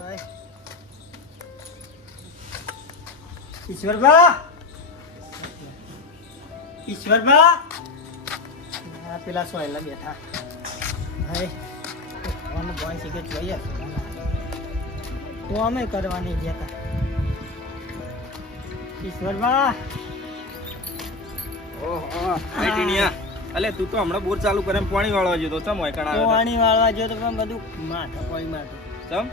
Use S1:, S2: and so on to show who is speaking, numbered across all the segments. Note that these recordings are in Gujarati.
S1: હાય. ઈશ્વરબા. ઈશ્વરબા. પેલા સોયલા બેઠા. હાય ભગવાનનું ભગવાન છે કે જોઈએ? તો અમે કરવાની હતા? ઈશ્વરબા.
S2: ઓહો ભાઈ અલે તું તો હમણાં બોર ચાલુ કરે પાણી વાળવા જતો ચમ હોય કણા
S1: પાણી વાળવા ગયો તો પણ બધું માથા પાણી માથું.
S2: ચમ?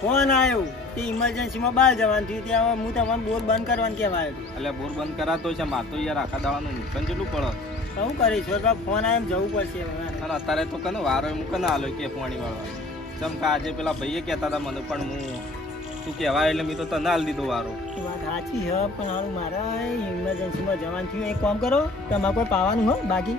S1: ફોન આવ્યો તે ઇમરજન્સીમાં બહાર જવાનું થયું ત્યાં હું તમારે બોર બંધ કરવાનું કહેવા આવ્યો
S2: એટલે બોર બંધ કરાતો છે માર તો યાર આખા દાવાનું નુકસાન કેટલું પડે.
S1: શું કરીશ ઈશ્વરબા ફોન આવ્યો જવું પડશે હવે.
S2: અત્યારે તો કને વારો હું કને આલો કે પાણી વાળવા ચમ કે આજે પેલા ભાઈએ કહેતા હતા મને પણ હું તું કહેવાય એટલે મેં તો તને હાલ દીધો વારો.
S1: વાત સાચી છે પણ હાલ મારે ઇમરજન્સીમાં જવાનું થયું એક કામ કરો તમારે કોઈ પાવાનું હો બાકી.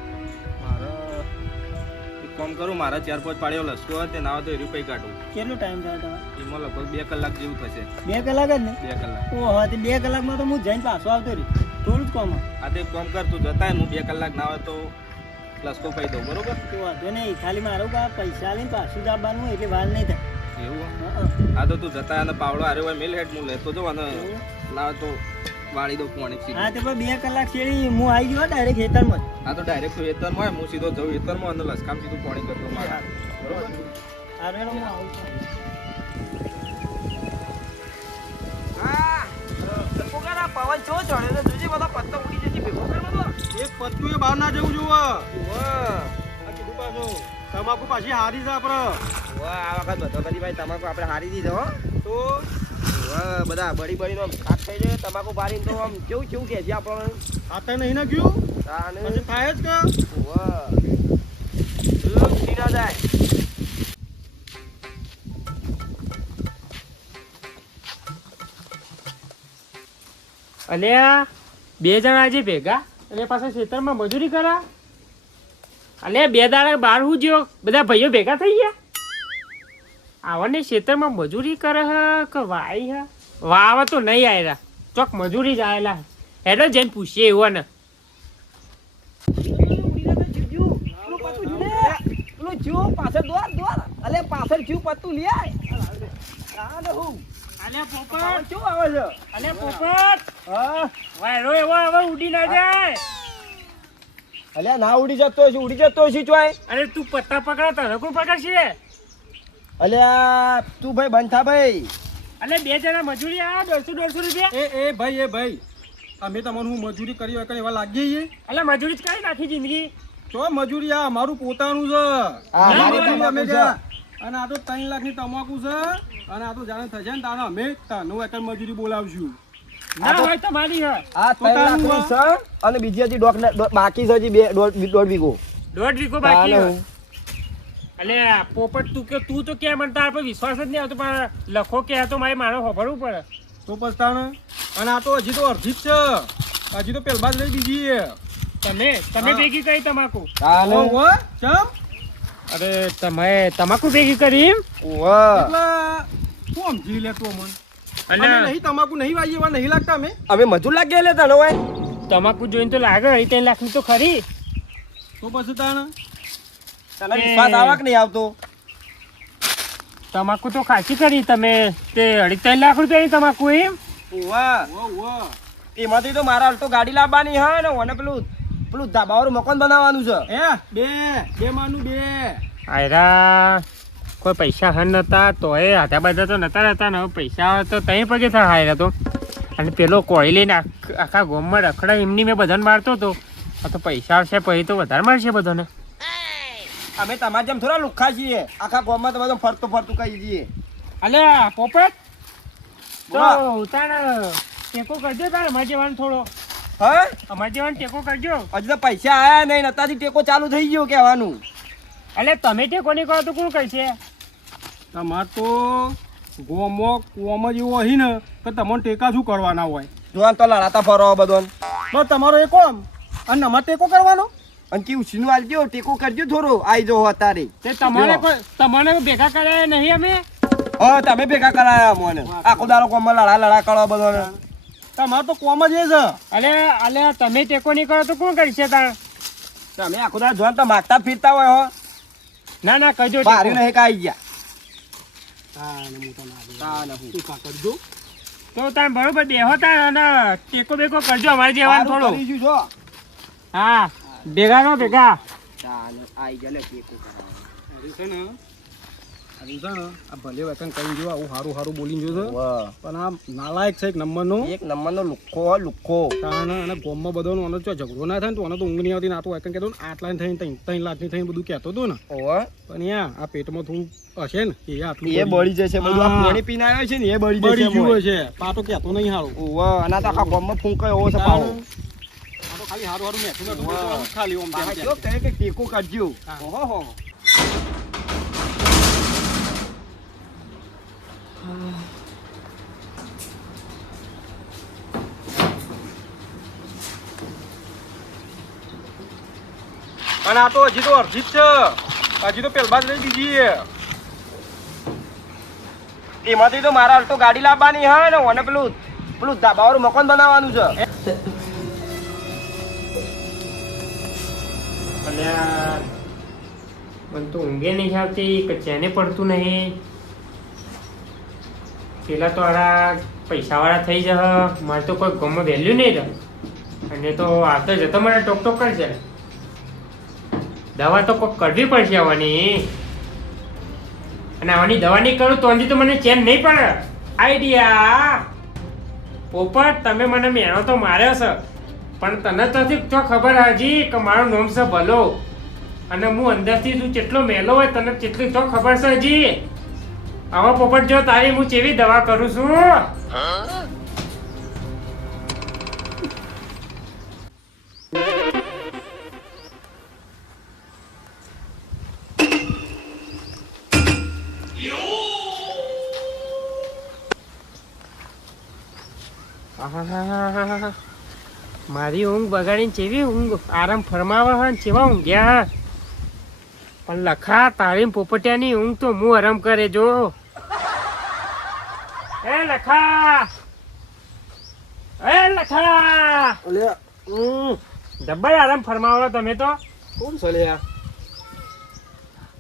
S2: કામ કરું મારા ચાર પાંચ પાડ્યો લસકો હતો તે ના હોય તો રૂપિયા કાઢું.
S1: કેટલો ટાઈમ થાય તમારે?
S2: એમાં લગભગ બે કલાક જેવું થશે.
S1: બે કલાક જ ને?
S2: બે કલાક.
S1: ઓહો તે બે કલાકમાં તો હું જઈને પાછો આવતો રહી થોડું જ કોમ
S2: આ તે એક કર તું જતા હું બે કલાક ના હોય તો લસકો કહી દઉં બરોબર?
S1: તું વાંધો નહીં ખાલી મારું કા પૈસા લઈને પાછું જ આવવાનું એટલે વાર નહીં થાય.
S2: એવું?
S1: હં,
S2: તો તું જતા અને પાવડો હારે હોય મેલ હેડ હું લેતો જવાનો. ના તો વાળી દઉં પાણી સીધું.
S1: હા તે પણ બે કલાક છેડી હું આવી ગયો ડાયરેક્ટ ખેતરમાં
S2: આ તો ડાયરેક્ટ હોય હું સીધો જઉં વેતરમાં અને લસકામ સીધું પોણી કરતો મારા. બરોબર?
S1: અરે હું આવું છું.
S2: પવન ચો ચડે તો જોજે બધા પત્તા ઉડી જશે. ભેગો કરવાનો
S3: એક પત્તું એ બહાર ના જવું જોવા. પાછું. તમાકુ પાછી હારી છે
S2: આપણે આ વખત બધો કરી ભાઈ તમાકુ આપણે હારી દીધો
S3: તો?
S2: બધા બળી બળી નો કાટ થઈ જાય તમાકુ બારીને તો આમ કેવું કેવું કે છે આપણને?
S3: હાથે નહીં નાખ્યું?
S2: તાને?
S3: પછી થાય જ કે?
S2: ઉડી ના જાય.
S4: અલ્યા બે જણા આજે ભેગા? અને પાછા ખેતરમાં મજૂરી કરા? અલ્યા બે દાડા બહાર હું જ્યો. બધા ભાઈઓ ભેગા થઈ ગયા? આવને ખેતરમાં મજૂરી કરે હ કે વાઈ હ? વાવા તો નહીં આયરા. ચોક મજૂરી જ આયેલા હેડો જઈને પૂછીએ એવું ને
S2: જીવ પાછળ દોર દોર અલે પાછળ જીવ પત્તું લે આ ને હું
S4: અલ્યા પોપટ.
S2: શું આવે છે.
S4: અલ્યા પોપટ.
S2: હા.
S4: વાયરો એવો હવે ઉડી ના જાય.
S2: અલ્યા ના ઉડી જતો છે ઉડી જતો છે ચોય
S4: અરે તું પત્તા પકડા તને કોણ પકડશે?
S2: અલ્યા તું ભાઈ બંધ થા ભાઈ.
S4: અલે બે જણા મજૂરી આ દોઢસો દોઢસો રૂપિયા?
S3: એ એ ભાઈ એ ભાઈ. અમે તમને હું મજૂરી કરી હોય કે એવા લાગી છીએ?
S4: અલે મજૂરી જ કરી નાખી જિંદગી.
S3: તો મજૂરી આ અમારું પોતાનું છે. અમે અને આ તો ત્રણ લાખની તમાકુ છે. અને આ તો જાણે થશે ને તાણે અમે તાનું એકર મજૂરી બોલાવશું
S4: ના હોય તો મારી હ
S2: આ ત્રણ અને બીજી હજી બાકી છે હજી બે દોઢ વીઘો.
S4: દોઢ વીઘો બાકી અલે પોપટ તું કે તું તો કેમ મને તાર પર વિશ્વાસ જ નહીં આવતો પણ લખો કે આ તો મારે મારે ખબરવું પડે.
S3: તો પછી તાણે અને આ તો હજી તો અડધી જ છે. હજી તો પેલબાજ લઈ બીજી
S4: તમે તમે ભેગી કરી તમાકુ.
S3: ચમ?
S4: અરે તમે તમાકુ ભેગી કરી એમ?
S2: વાહ.
S3: એટલે શું સમજી લે તું અમન. અમે
S4: અને
S3: નહીં તમાકુ નહીં વાઈએ એવા નહીં લાગતા અમે.
S2: અમે મજૂર લાગી લે તને હોય?
S4: તમાકુ જોઈને તો લાગે અહીં ત્રણ લાખની તો ખરી.
S3: તો પછી તાણે?
S2: તને વિશ્વાસ આવા કે નહીં આવતો?
S4: તમાકુ તો ખાસી કરી તમે તે અઢી ત્રણ લાખ રૂપિયાની તમાકુ એમ?
S2: વાહ
S3: વો વો
S2: એમાંથી તો મારા અલતો ગાડી લાવવાની હા ને ઓને પેલું પેલું ધાબાવાળું મકાન બનાવવાનું છે.
S3: હે બે બે માનું બે.
S4: આયરા. કોઈ પૈસા હન નતા તો એ આધા બધા તો નતા રહેતા ને પૈસા તો તઈ પગે થાય હાય તો અને પેલો કોળી લઈને આખા ગોમમાં રખડા એમની મેં બધાને મારતો હતો. આ તો પૈસા આવશે પછી તો વધારે મારશે બધાને.
S2: અમે તમારે જેમ થોડા લુખા છીએ. આખા ગોમમાં તમે ફરતું ફરતું કહી દઈએ.
S4: અલે પોપટ? તો
S2: બોલો.
S4: ટેકો કરજો તાણ અમારે જેવાનું થોડો.
S2: હા?
S4: અમારે જેવાનું ટેકો કરજો.
S2: હજી તો પૈસા આયા નહીં નતાથી ટેકો ચાલુ થઈ ગયો કહેવાનું.
S4: એટલે તમે ટેકો નહીં કરો તો કોણ કરશે?
S3: તમાર તો ગોમો કોમ જ એવું અહીં ને કે તમને ટેકા શું કરવાના હોય?
S2: જોવાનું તો લડાતા ફરો બધો
S3: બસ તમારો એ કોમ અને અમારે ટેકો કરવાનો?
S2: અને કેવું સીનું આલજો ટેકો કરજો થોડો. આવી જો અત્યારે.
S4: તે તમારે તમારે ભેગા કરાયા નહીં અમે?
S2: હા તમે ભેગા કરાયા મને. આખો દારો કોમમાં લડા લડા કરો બધો
S3: તમારે તો કોમ જ એ છે
S4: અલે અલે તમે ટેકો નહીં કરો તો કોણ કરશે તાણ
S2: તમે આખો દારો જોવાનું તો માગતા ફીરતા હોય હો.
S4: ના ના
S2: કહેજો
S4: ટેકો.
S2: નહીં કાઈ ગયા.
S3: કરજો
S4: તો તમે બરોબર બેહો તાર અને ટેકો બેકો કરજો અમારે જેવાનું થોડો.
S2: જો.
S4: હા ભેગા નો ભેગા.
S2: ચાલો આઈ જા ટેકો
S3: અરે છે ને આ ભલે વતન કરી જો આવું સારું સારું બોલીને જો છે. પણ આ નાલાયક છે એક નંબરનો.
S2: એક નંબરનો લુખ્ખો હો, લુખ્ખો
S3: તાણે અને ગોમમાં બધાનો આનો જો ઝઘડો ના થાય ને તો આનો તો ઊંઘ નહીં આવતી ને તો વતન કહેતો ને આટલા થઈને ત્રણ ત્રણ થઈને બધું કહેતો હતો ને. પણ યા આ પેટમાં થોડું હશે ને એ આટલું
S2: એ બળી જશે બધું આ પાણી પીને આવ્યો છે ને એ બળી
S3: બળી
S2: જશે
S3: ગયું
S2: મોય.
S3: હશે. પાટો કહેતો નહીં સારું
S2: ઓવે. અને આ તો આખા ગામમાં ફૂંકાય એવો છે.
S3: ખાલી હારું હારું મેઠું ખાલી ઓમ તેમ
S2: ટેકો કરજો
S3: હા. અને આ તો હજી તો અડધી છે. હજી તો પેલબાજ લઈ દીધી
S2: એમાંથી તો મારા અલ્ટો ગાડી લાવવાની હા ને, અને પેલું પેલું ધાબાવાળું મકાન બનાવવાનું છે.
S4: મને તો ઊંઘે નહીં આવતી, કે ચેને પડતું નહીં. પેલા તો આરા પૈસાવાળા થઈ જશે મારે તો કોઈ ગમો વેલ્યુ નહીં રહે. અને તો આવતો જતો મને ટોક ટોક કરશે દવા તો કોઈક કરવી પડશે આવવાની અને આવવાની દવા નહીં કરું તો તો મને ચેન નહીં પડે. આઈડિયા! પોપટ તમે મને મેણો તો માર્યો છે. પણ તને તો તો ખબર હજી કે મારું નામ છે ભલો. અને હું અંદરથી તું જેટલો મેલો હોય તને કેટલી તો ખબર છે હજી. હવે પોપટ, જો તારી હું કેવી દવા કરું છું. મારી ઊંઘ બગાડીને ચેવી ઊંઘ? આરામ ફરમાવા હોય ચેવા ઊંઘ્યા? પણ લખા તારી પોપટિયાની ઊંઘ તો હું આરામ કરે, જો. લખા. એ લખા. જબ્બર આરામ ફરમાવો તમે તો.
S3: કોણ છો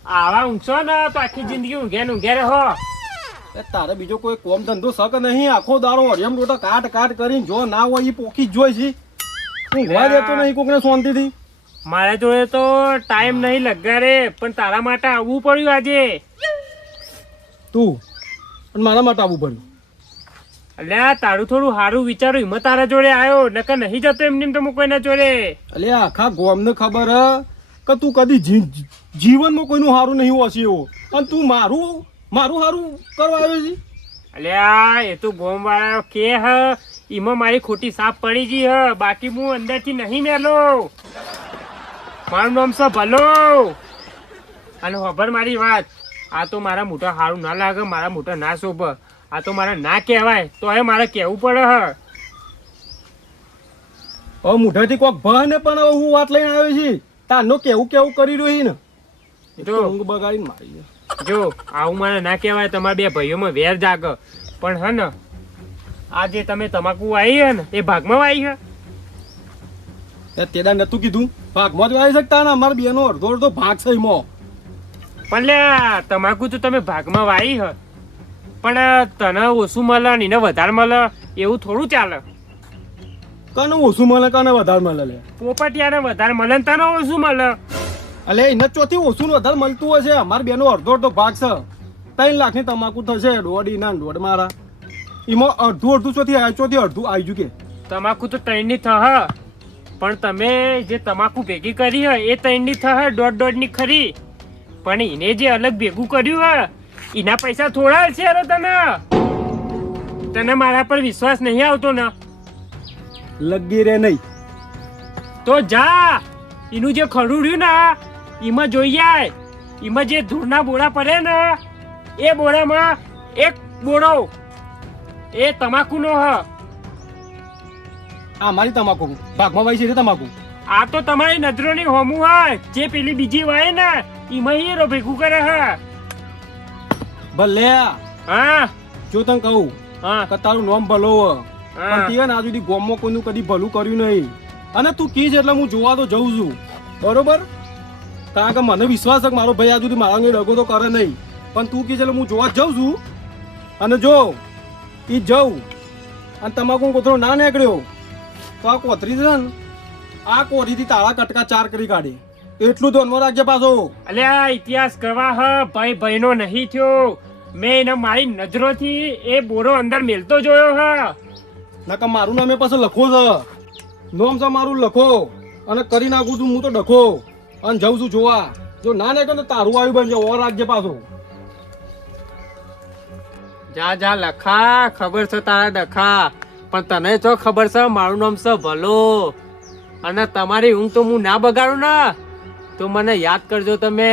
S4: આવા ઊંઘશો ને તો આખી જિંદગી ઊંઘે ને ઊંઘે રહો.
S3: તારે બીજો કોઈ કોમ ધંધો શક નહીં? આખો દારો હરિયમ રોટા કાટ કાટ કરીને જો ના હોય એ પોકી જ જોઈ છે. ઊંઘવા દેતો નહીં કોકને શાંતિથી.
S4: મારા જોડે તો ટાઈમ નહીં લગારે પણ તારા માટે આવવું પડ્યું આજે.
S3: તું? મારા માટે આવવું પડ્યું.
S4: અલ્યા તારું થોડું સારું વિચારું હિંમત તારા જોડે આવ્યો નકર નહીં જતો એમને એમ તો હું કોઈના જોડે.
S3: અલ્યા આખા ગોમને ખબર હ? કે તું કદી જીવનમાં કોઈનું સારું નહીં હોશે એવો. અને તું મારું મારું સારું કરવા આવ્યો છે?
S4: અલ્યા એ તો ગોમ વાળા કે હ એમાં મારી ખોટી સાફ પડી ગઈ હ બાકી હું અંદરથી નહીં મેલો. મારું નામ છે ભલો. અને ખબર મારી વાત આ તો મારા મોટા સારું ના લાગે મારા મોટા ના શોભ. આ તો મારે ના કહેવાય તો એ મારે કહેવું પડે હ.
S3: હવે મુઠાથી કોક ભને પણ હું વાત લઈને આવ્યો છે. તારનો કેવું કેવું કરી રહ્યો ને એ તો
S4: જો.
S3: ઊંઘ બગાડીને મારી
S4: જો આવું મારે ના કહેવાય તમારા બે ભાઈઓમાં વેર જાગ. પણ હે ને આ જે તમે તમાકુ વાવી હે ને એ ભાગમાં વાવી હે?
S3: તે તેદા નતું કીધું? ભાગમાં જ આવી શકતા ને અમારા બેનો અડધો અડધો ભાગ છે એમાં.
S4: પણ લે તમાકુ તો તમે ભાગમાં વાવી હ. પણ તને ઓછું મળે ને એને વધારે મળે એવું થોડું ચાલે.
S3: કને ઓછું મળે કને વધારે મળે લે?
S4: પોપટિયાને વધારે મળે ને તને ઓછું મળે.
S3: અલે એને ચોથી ઓછું ને વધારે મળતું હશે અમાર બેનો અડધો અડધો ભાગ છે. ત્રણ લાખની તમાકુ થશે દોઢ ના દોઢ મારા. એમાં અડધું અડધું ચોથી આવ્યા ચોથી અડધું આવી ગયું કે
S4: તમાકુ તો ત્રણની થહ. પણ તમે જે તમાકુ ભેગી કરી હોય એ ત્રણની થહ દોઢ દોઢની ખરી. પણ એને જે અલગ ભેગું કર્યું હ એના પૈસા થોડા છે રે તને? તને મારા પર વિશ્વાસ નહીં આવતો ને.
S3: લગી રે નહીં.
S4: તો જા. એનું જે ખરું રહ્યું ને એમાં જોઈ આય. એમાં જે ધૂળના બોરા પડે ને એ બોરામાં એક બોરો. એ તમાકુનો હ.
S3: આ મારી તમાકુ. ભાગમાં વાય છે તમાકુ.
S4: આ તો તમારી નજરોની હોમું હોય. જે પેલી બીજી વાય ને એમાં હીરો ભેગું કરે હ.
S3: ભલે.
S4: હા?
S3: જો તને કહું
S4: હા.
S3: કે તારું નામ ભલો હ. પણ તે ને આજ સુધી ગોમમાં કોઈનું કદી ભલું કર્યું નહીં. અને તું કીજ એટલે હું જોવા તો જઉં છું. બરોબર? કારણ કે મને વિશ્વાસ છે મારો ભાઈ આજ સુધી મારા અંગે ડગો તો કરે નહીં. પણ તું કીજ એટલે હું જોવા જઉં છું. અને જો એ જઉં. અને તમાકુ કોથળો ના નીકળ્યો તો આ કોથરી છે ને આ કોથરીથી તાળા કટકા ચાર કરી કાઢી. એટલું ધ્યાનમાં રાખજે પાછો.
S4: અલ્યા ઇતિહાસ કરવા હ ભાઈ ભાઈનો નહીં થયો. મેં એને મારી નજરોથી એ બોરો અંદર મેલતો જોયો હ.
S3: નકર મારું નામે પાછું લખો છે નોમ છે મારું લખો. અને કરી નાખું છું હું તો ડખો. અને જઉં છું જોવા. જો ના નીકળે તો તારું આવ્યું બનશે ઓર રાખજે પાછો.
S4: જા જા લખા. ખબર છે તારા ડખા. પણ તને જો ખબર છે મારું નામ છે ભલો. અને તમારી ઊંઘ તો હું ના બગાડું ને. તો મને યાદ કરજો તમે.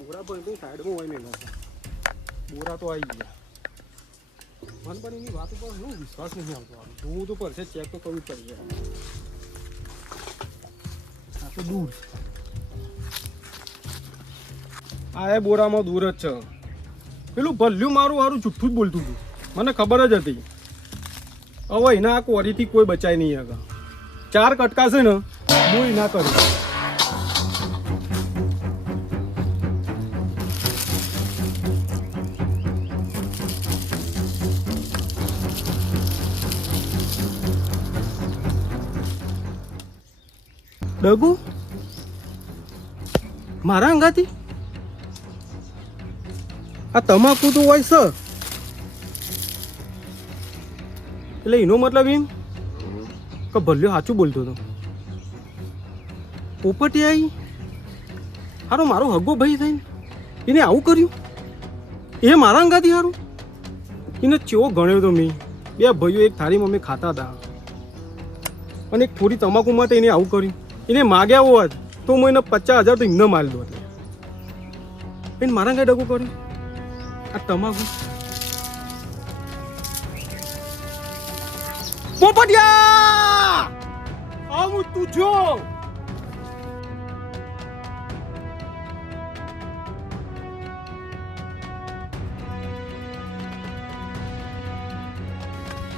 S3: બોરા પણ સાઈડમાં હોય ને બોરા તો આવી ગયા. મને પણ એની વાત ઉપર શું વિશ્વાસ નથી આવતો આમ. જોવું તો પડશે ચેક તો કરવું પડશે. આ તો દૂર આ એ બોરામાં દૂર જ છે. પેલું ભલ્યું મારું હારું જુઠ્ઠું જ બોલતું હતું. મને ખબર જ હતી. હવે એના આ કોરીથી કોઈ બચાય નહીં આગળ. ચાર કટકા છે ને, હું એના કરું. ડગુ? મારા અંગાથી? આ તમાકુ તો હોય છે એટલે એનો મતલબ એમ કે ભલ્યો સાચું બોલતો હતો પોપટી આવી હારો મારો હગો ભાઈ થઈને એને આવું કર્યું? એ મારા અંગાથી હારું? એને ચેવો ગણ્યો તો મેં. બે ભાઈઓ એક થાળીમાં અમે ખાતા હતા. અને એક થોડી તમાકુ માટે એને આવું કર્યું. એને માગ્યા હોત તો હું એને પચાસ હજાર તો એમને મારી દો એને મારા કાંઈ ડગું કર્યું. આ તમાકુ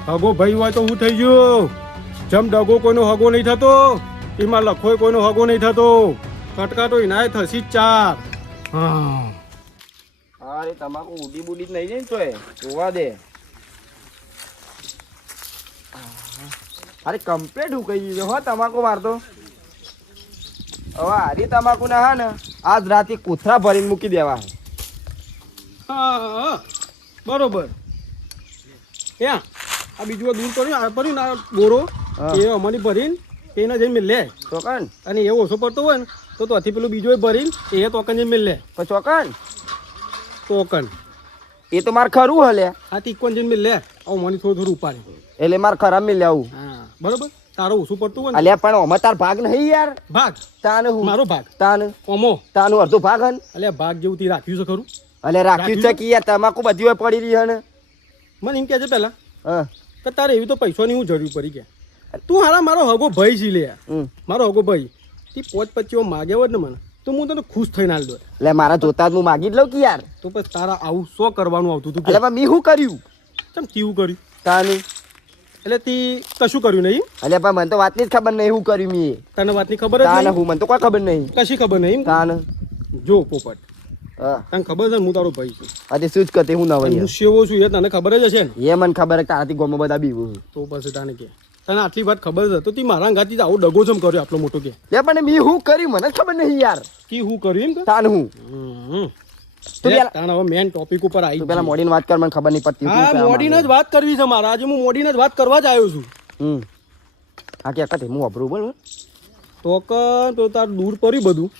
S3: હગો ભાઈ હોય તો હું થઈ ગયું. જમ ડગો કોઈનો હગો નહીં થતો એમાં લખોય કોઈનો હગો નહીં થતો. કટકા તો એનાય થશી જ ચાર. હા.
S5: અરે તમાકુ ઉડી બુડી જ નહીં જાય ને તોય. જોવા દે. અરે કમ્પ્લેટ ઉકાઈ ગયો હો તમાકુ મારતો હવે હારી તમાકુ ના હા ને આજ રાતે કોથરા ભરીને મૂકી દેવા.
S3: હા, હા બરોબર. ત્યાં આ બીજું દૂર કર્યું આ ભર્યું ને બોરો. એ અમારી ભરીને એને જઈને મિલ લે.
S5: ચોકન?
S3: અને એ ઓછો પડતો હોય ને તો ત્યાંથી પેલું બીજો ભરીને એ તોકન જઈને મિલ લે.
S5: ચોકન?
S3: ટોકન
S5: એ તો મારે ખરું હલે.
S3: આ તીકોન જઈને મિલ લે. આવું મને થોડું થોડું ઉપાડે.
S5: એટલે મારે ખરાબ મિલ લેવું
S3: હા બરોબર? તારો ઓછું પડતું હોય
S5: અલ્યા પણ ઓમાં તાર ભાગ નહીં યાર.
S3: ભાગ?
S5: તાને હું?
S3: મારો ભાગ?
S5: તાન.
S3: ઓમો?
S5: તાનું અડધો ભાગ હન?
S3: એટલે ભાગ જેવું તી રાખ્યું છે ખરું?
S5: એટલે રાખ્યું છે કે યાર તમાકુ બધી હોય પડી રહી હે
S3: મને એમ કહે છે પહેલા.
S5: હા.
S3: કે તારે એવી તો પૈસાની હું જરૂર પડી ગયા તું હારા મારો હગો ભાઈ જી લે. મારો હગો ભાઈ. તી પોચ પચીઓ માગે હોત ને મને તો હું તને ખુશ થઈને આલ દો
S5: એટલે મારા જોતા જ હું માગી જ લઉં કે યાર?
S3: તો પછી તારા આવું શો કરવાનું આવતું હતું
S5: એટલે મી શું કર્યું?
S3: ચમ કેવું કર્યું?
S5: તાનું?
S3: એટલે તી કશું કર્યું નહીં?
S5: એટલે પણ મને તો વાતની જ ખબર નહીં શું કર્યું મેં.
S3: તને વાતની ખબર જ નહીં?
S5: હું મને તો કોઈ ખબર નહીં.
S3: કશી ખબર નહીં?
S5: તાન?
S3: જો પોપટ. તને ખબર છે હું તારો ભાઈ છું.
S5: આજે શું જ કરતી હું નવાઈ
S3: હું સેવો છું એ તને ખબર જ હશે ને?
S5: એ મને ખબર કે તારાથી ગોમાં બધા બીવું
S3: તો પછી તને કે તને આટલી વાત ખબર છે? તો તી મારા ગાતી આવો ડગો જમ કર્યો આટલો મોટો કે.
S5: એ પણ મી હું કર્યું? મને ખબર નહીં યાર.
S3: કી હું કર્યું એમ કે?
S5: તાન હું. તું પેલા-
S3: હવે મેન ટોપિક ઉપર આવી
S5: પેલા મોડીને વાત કર મને ખબર નહીં પડતી
S3: હા મોડીને જ વાત કરવી છે મારા. આજે હું મોડીને જ વાત કરવા જ આવ્યો છું.
S5: હમ. હા કે કતે હું બોલ બોલ.
S3: તો ક તો તાર દૂર પડ્યું બધું.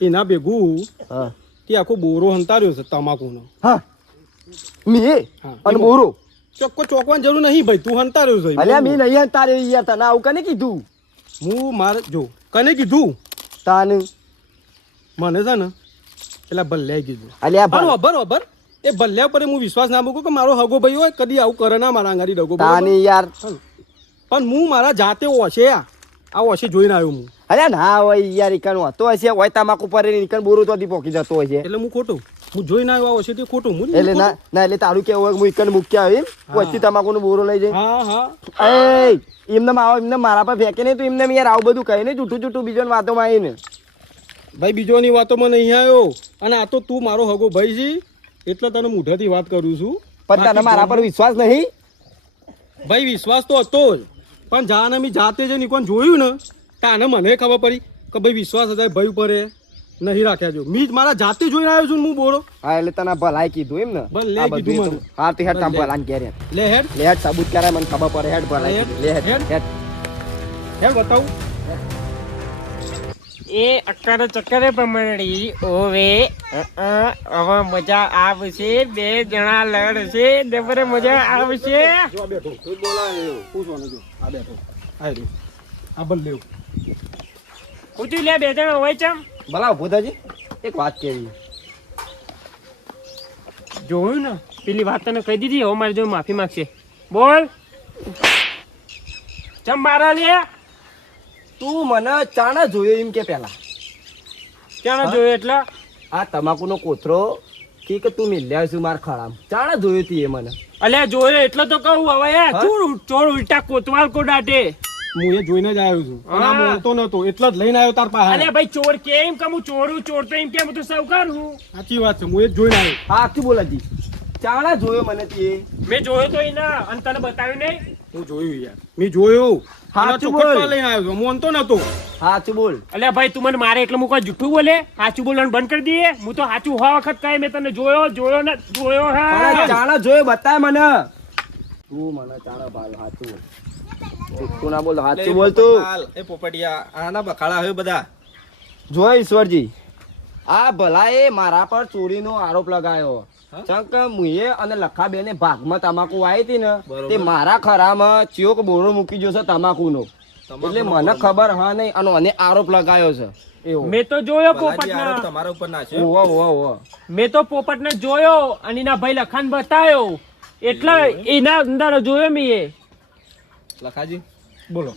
S3: એના ભેગું
S5: હા.
S3: તે આખો બોરો હંતાર્યો છે તમાકુનો
S5: હા મી
S3: હા,
S5: અને બોરો
S3: ચોખ્ખો ચોકવાની જરૂર નહીં ભાઈ તું હંતાર્યો છે
S5: અલ્યા મી નહીં તારે યાર તને આવું કને કીધું
S3: હું મારે જો કને કીધું
S5: તાને
S3: મને છે ને પેલા ભલ્લે કીધું
S5: અલ્યા ભા-
S3: બરો બરોબર એ ભલ્યા પર હું વિશ્વાસ ના મૂકું કે મારો હગો ભાઈ હોય કદી આવું કરે ના મારા આંગારી ડગો
S5: તાને યાર
S3: પણ હું મારા જાતે ઓછે આ આ ઓછે જોઈને આવ્યો હું
S5: અલ્યા ના હોય યાર ઈકણ હતો હશે હોય તમાકુ પર ઈકણ બોરો તો પોકી જતો હશે.
S3: એટલે હું ખોટું? હું જોઈને આવ્યો આ તે ખોટું. હું
S5: એટલે ના ના એટલે તારું કેવું હોય હું ઈકણ મૂક્યા આવી પછી તમાકુ બોરો લઈ જાય
S3: હા હા.
S5: એ એમને આવો એમને મારા પર ફેંકે નહીં તો એમને યાર આવું બધું કહે ને જૂઠું જૂઠું બીજો વાતોમાં આવીને.
S3: ભાઈ બીજોની વાતોમાં નહીં આવ્યો. અને આ તો તું મારો હગો ભાઈ છે એટલે તને મોઢાથી વાત કરું છું.
S5: પણ તને મારા પર વિશ્વાસ નહીં?
S3: ભાઈ વિશ્વાસ તો હતો જ. પણ જાને મેં જાતે જ નિકોન જોયું ને? તાને મને ખબર પડી કે ભાઈ વિશ્વાસ હતા ભાઈ ઉપર એ નહીં રાખ્યા જો. મી મારા જાતે જોઈને આવ્યો છું હું બોલો
S5: હા એટલે તને ભલાઈ કીધું એમ ને?
S3: ભલે
S5: આ
S3: કીધું
S5: બધું
S3: મને.
S5: હા તે હેડ તામ ભલાન કે રે
S3: લે હેડ.
S5: લે હેડ સાબુત કરે મને ખબર પડે? હેડ ભલાઈ લે હેડ.
S3: હેડ.
S5: હેડ.
S3: બતાવું.
S4: એ અક્કરે ચક્કરે પમરડી ઓવે અ, અ, હવે મજા આવશે બે જણા લડશે ડબરે મજા આવશે.
S3: જો બેઠો. તું બોલાય પૂછવાનું જો. આ બેઠો. આ બલ લેવું
S4: પૂછ્યું લે બે જણા હોય ચમ.
S5: ભલા ઊભો એક વાત કેવી
S4: જોયું ને? પેલી વાત તને કહી દીધી હવે મારે જો માફી માંગશે. બોલ. ચમ મારા લે?
S5: તું મને ચાણા જોયો એમ કે પેલા.
S4: ચાણા જોયો એટલે?
S5: આ તમાકુનો કોથરો કે કે તું મિલ્યા છું માર ખળામ ચાણા જોયો તી એ મને.
S4: અલ્યા જોયો એટલે તો કહું હવે ચોર ચોર ઉલટા કોતવાલ કો દાટે
S3: હું એ જોઈને જ આવ્યો છું. પણ આ. બોલતો નતો એટલે જ લઈને આવ્યો તાર પાસે
S4: અરે ભાઈ ચોર કેમ કે હું ચોરું ચોર તો એમ કેમ હું તો સાવકાર હું
S3: સાચી વાત છે હું એ જ જોઈને આવ્યો.
S5: હા શું બોલાજી ચાણા જોયો મને તે.
S4: મેં જોયો તો એના અને તને બતાવ્યું નહીં?
S3: હું જોયું યાર. મેં જોયું.
S5: સાચું બોલ.
S3: લઈને આવ્યો છું. મોનતો નતો
S5: હા બોલ.
S4: અલ્યા ભાઈ તું મને મારે એટલે હું કોઈ જુઠ્ઠું બોલે? સાચું બોલવાનું બંધ કરી દઈએ. હું તો સાચું હવા વખત કહે મેં તને જોયો જોયો ને જોયો હા.
S5: ચાણા જોયો બતાય મને. તું મને ચાણા ભાઈ સાચું બોલ. ના બોલ હાચું બોલ તું.
S2: એ પોપટિયા આના બખાડા હવે બધા.
S5: જો ઈશ્વરજી આ ભલાએ મારા પર ચોરીનો આરોપ લગાયો? ચંક મુએ અને લખાબેને ભાગમાં તમાકુ આવી હતી ને તે મારા ખરામાં ચિયોક બોરો મૂકી ગયો છે તમાકુનો. એટલે મને ખબર હા નહીં અને મને આરોપ લગાયો છે. એવો.
S4: મેં તો જોયો પોપટના.
S2: તમારા ઉપર નાખ્યો
S5: ઓવો ઓવો ઓવો
S4: મેં તો પોપટને જોયો અને એના ભાઈ લખાણ બતાયો. એટલે એના અંદર જોયો મેં
S2: લખાજી.
S3: બોલો.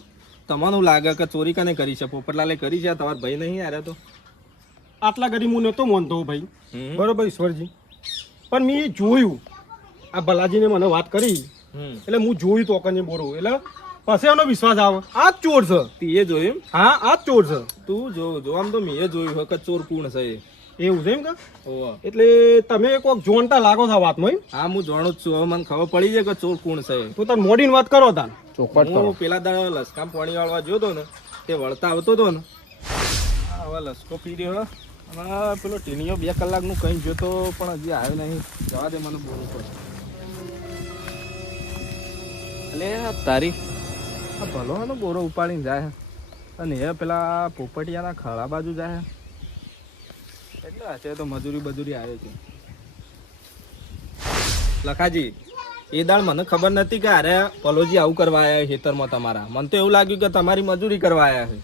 S2: તમારું લાગે કે ચોરી કને કરી છે? પોપટલાલે કરી છે? તમારા ભાઈ નહીં આરે તો?
S3: આટલા ગરીબ હું નહોતો મોનતો ભાઈ બરોબર ઈશ્વરજી. પણ મેં જોયું. આ ભલાજીને મને વાત કરી. એટલે હું જોયું તો કને બોરું. એટલે પછી એનો વિશ્વાસ આવે. આ જ ચોર છે.
S2: તીએ જોયું
S3: હા આ જ ચોર છે.
S2: તું જો જો આમ તો મેં જોયું કે ચોર કોણ છે એ.
S3: એવું છે એમ કે?
S2: ઓહો.
S3: એટલે તમે કોક જોણતા લાગો છો વાતમાં
S2: હા હું જોણું જ છું. હવે મને ખબર પડી જાય કે ચોર કોણ છે.
S3: તો તને મોડીને વાત કરો તાન
S5: ચોખવટ કરો.
S2: પેલા દાડે લસકામ પાણી વાળવા જોતો ને તે વળતા આવતો હતો ને. હવે લસકો પી રહ્યો અને પેલો ટીનીઓ બે કલાકનું કઈ જોતો પણ હજી આવ્યો નહીં. જવા દે મને બોલવું પડે. એટલે તારી. આ ભલો એનો બોરો ઉપાડીને જાય. અને એ પેલા પોપટિયાના ખળા બાજુ જાય. એટલે હશે? તો મજૂરી બજૂરી આવે છે. લખાજી એ દાળ મને ખબર નથી કે અરે પલોજી આવું કરવા આવ્યા ખેતરમાં તમારા. મને તો એવું લાગ્યું કે તમારી મજૂરી કરવા આવ્યા છે.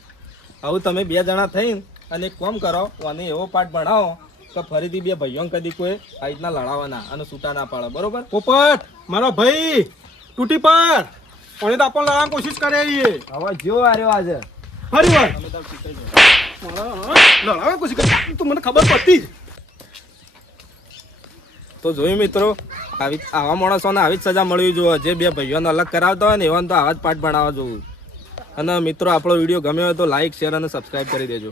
S2: આવું તમે બે જણા થઈને અને એક કોમ કરો અને એવો પાઠ ભણાવો કે ફરીથી બે ભાઈઓ કદી કોઈ આ રીતના લડાવવાના અને છૂટા ના પાડે. બરોબર?
S3: પોપટ મારો ભાઈ તૂટી પણ કોને તો આપણને લડવાની કોશિશ કરે છે.
S5: હવે જો આર્યો આજે.
S3: ફરી વાર ખબર પડતી
S2: તો જોયું મિત્રો, આવી આવા માણસોને આવી જ સજા મળવી જોઈએ. જે બે ભાઈઓને અલગ કરાવતા હોય ને, એવાને તો આવા જ પાઠ ભણાવવા જોવું. અને મિત્રો, આપણો વીડિયો ગમ્યો હોય તો લાઈક શેર અને સબસ્ક્રાઈબ કરી દેજો.